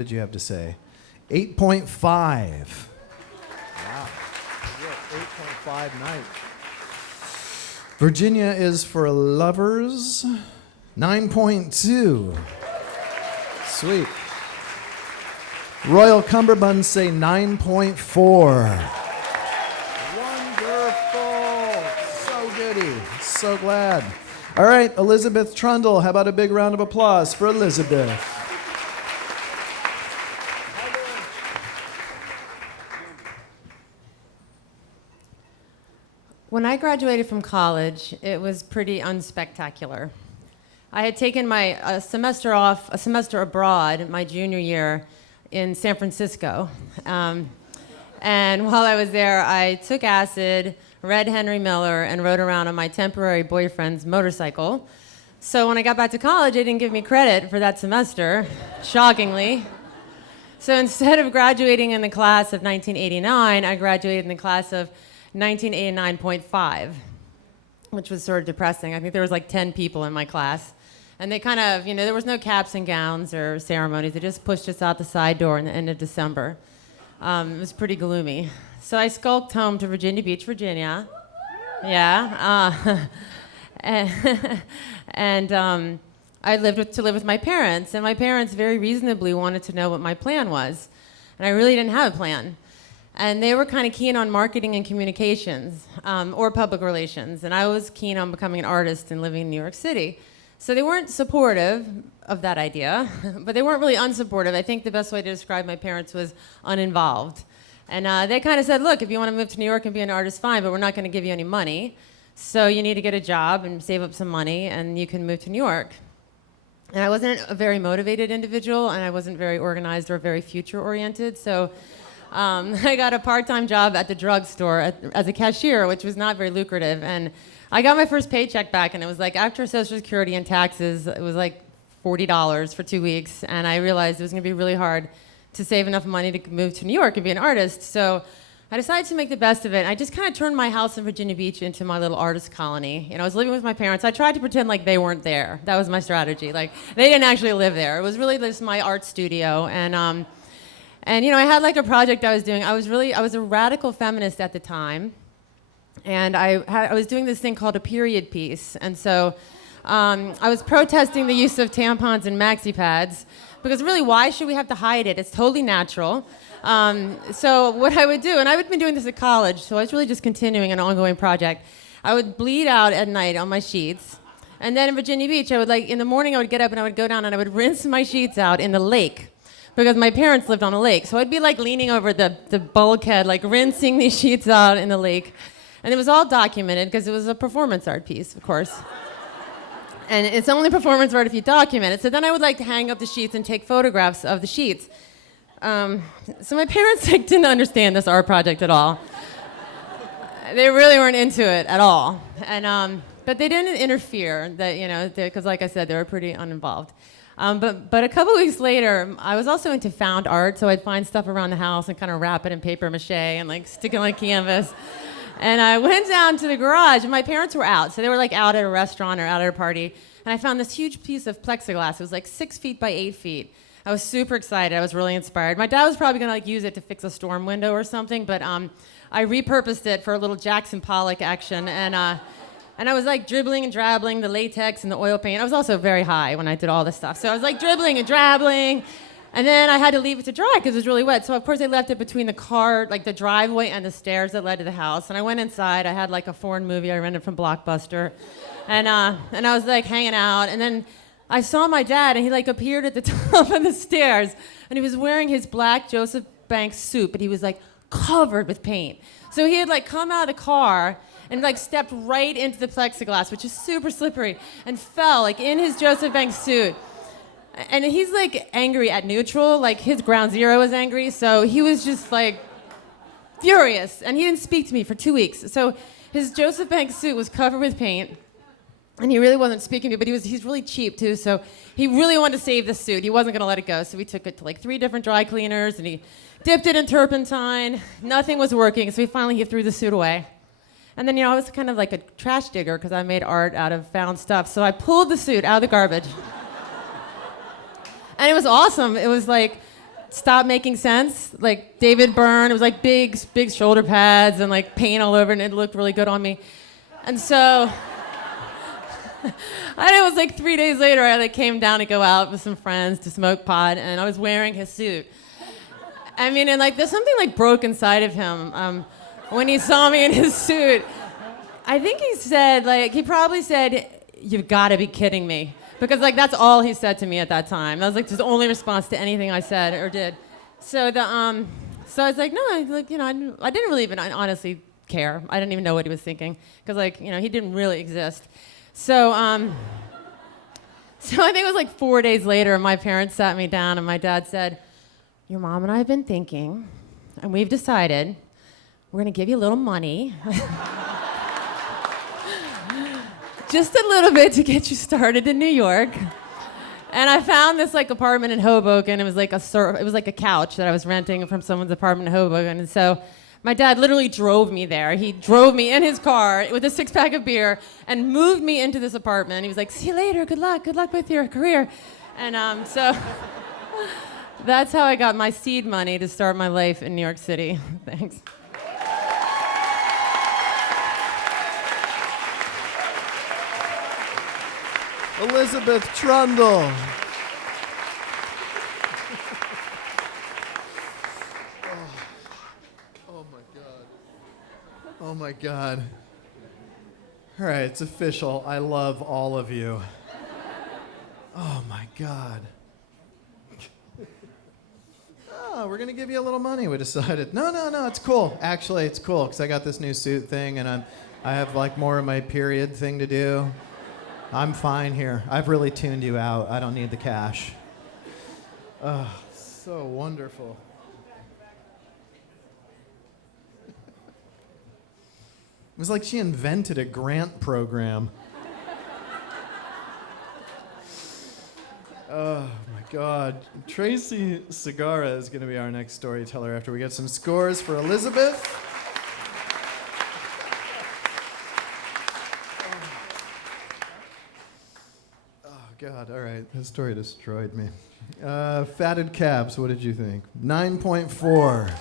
did you have to say? 8.5. Wow. 8.5 night. Virginia is for lovers. 9.2. Sweet. Royal Cumberbuns say 9.4. Wonderful. So goody. So glad. All right, Elizabeth Trundle. How about a big round of applause for Elizabeth? When I graduated from college, it was pretty unspectacular. I had taken a semester abroad my junior year in San Francisco. And while I was there, I took acid, read Henry Miller, and rode around on my temporary boyfriend's motorcycle. So when I got back to college, they didn't give me credit for that semester, shockingly. So instead of graduating in the class of 1989, I graduated in the class of 1989.5, which was sort of depressing. I think there was like 10 people in my class. And they kind of, there was no caps and gowns or ceremonies. They just pushed us out the side door in the end of December. It was pretty gloomy. So I skulked home to Virginia Beach, Virginia. Yeah. And I lived with my parents. And my parents very reasonably wanted to know what my plan was. And I really didn't have a plan. And they were kind of keen on marketing and communications, or public relations. And I was keen on becoming an artist and living in New York City. So they weren't supportive of that idea, but they weren't really unsupportive. I think the best way to describe my parents was uninvolved. And they kind of said, look, if you want to move to New York and be an artist, fine, but we're not going to give you any money. So you need to get a job and save up some money, and you can move to New York. And I wasn't a very motivated individual, and I wasn't very organized or very future-oriented. So I got a part-time job at the drugstore as a cashier, which was not very lucrative. And I got my first paycheck back, and it was like after Social Security and taxes, it was like $40 for 2 weeks. And I realized it was going to be really hard to save enough money to move to New York and be an artist. So I decided to make the best of it. And I just kind of turned my house in Virginia Beach into my little artist colony. I was living with my parents. I tried to pretend like they weren't there. That was my strategy. Like, they didn't actually live there. It was really just my art studio. And I had like a project I was doing. I was a radical feminist at the time, and I was doing this thing called a period piece. And so I was protesting the use of tampons and maxi pads, because really, why should we have to hide it? It's totally natural. So what I would do, and I had been doing this at college, so I was really just continuing an ongoing project. I would bleed out at night on my sheets, and then in Virginia Beach, in the morning I would get up and I would go down and I would rinse my sheets out in the lake, because my parents lived on a lake. So I'd be like leaning over the bulkhead, like rinsing these sheets out in the lake. And it was all documented because it was a performance art piece, of course. And it's only performance art if you document it. So then I would like to hang up the sheets and take photographs of the sheets. So my parents didn't understand this art project at all. They really weren't into it at all. And but they didn't interfere, because like I said, they were pretty uninvolved. But a couple weeks later, I was also into found art, so I'd find stuff around the house and kind of wrap it in paper mache and like stick it on canvas. And I went down to the garage, and my parents were out, so they were like out at a restaurant or out at a party. And I found this huge piece of plexiglass. It was like 6 feet by 8 feet. I was super excited. I was really inspired. My dad was probably gonna like use it to fix a storm window or something, but I repurposed it for a little Jackson Pollock action, and I was like dribbling and drabbling the latex and the oil paint. I was also very high when I did all this stuff. So I was like dribbling and drabbling. And then I had to leave it to dry because it was really wet. So of course I left it between the car, like the driveway and the stairs that led to the house. And I went inside. I had like a foreign movie I rented from Blockbuster. And I was like hanging out. And then I saw my dad, and he like appeared at the top of the stairs. And he was wearing his black Joseph Banks suit, but he was like covered with paint. So he had like come out of the car and like stepped right into the plexiglass, which is super slippery, and fell like in his Joseph Banks suit. And he's like angry at neutral, like his ground zero is angry, so he was just like furious, and he didn't speak to me for 2 weeks. So his Joseph Banks suit was covered with paint, and he really wasn't speaking to me, but he's really cheap too, so he really wanted to save the suit. He wasn't gonna let it go, so we took it to like 3 different dry cleaners, and he dipped it in turpentine. Nothing was working, so he threw the suit away. And then, I was kind of like a trash digger because I made art out of found stuff, so I pulled the suit out of the garbage. And it was awesome. It was like stopped making sense. Like David Byrne, it was like big shoulder pads and like paint all over, and it looked really good on me. And so, and it was like 3 days later, I like came down to go out with some friends to smoke pot, and I was wearing his suit. I mean, and like there's something like broke inside of him when he saw me in his suit. I think he probably said, "You've got to be kidding me." Because like that's all he said to me at that time. That was like his only response to anything I said or did. So so I was like, no, I didn't really even honestly care. I didn't even know what he was thinking because he didn't really exist. So so I think it was like 4 days later, my parents sat me down and my dad said, "Your mom and I have been thinking, and we've decided we're gonna give you a little money." Just a little bit to get you started in New York. And I found this like apartment in Hoboken. It was like a couch that I was renting from someone's apartment in Hoboken. And so my dad literally drove me there. He drove me in his car with a 6-pack of beer and moved me into this apartment. He was like, "See you later. Good luck with your career." And so that's how I got my seed money to start my life in New York City. Thanks. Elizabeth Trundle. Oh my God. Oh my God. All right, it's official. I love all of you. Oh my God. Oh, we're gonna give you a little money, we decided. No, it's cool. Actually, it's cool, because I got this new suit thing and I have like more of my period thing to do. I'm fine here. I've really tuned you out. I don't need the cash. Oh, so wonderful. It was like she invented a grant program. Oh my God. Tracy Segarra is going to be our next storyteller after we get some scores for Elizabeth. God, all right. This story destroyed me. Fatted Calves, what did you think? 9.4.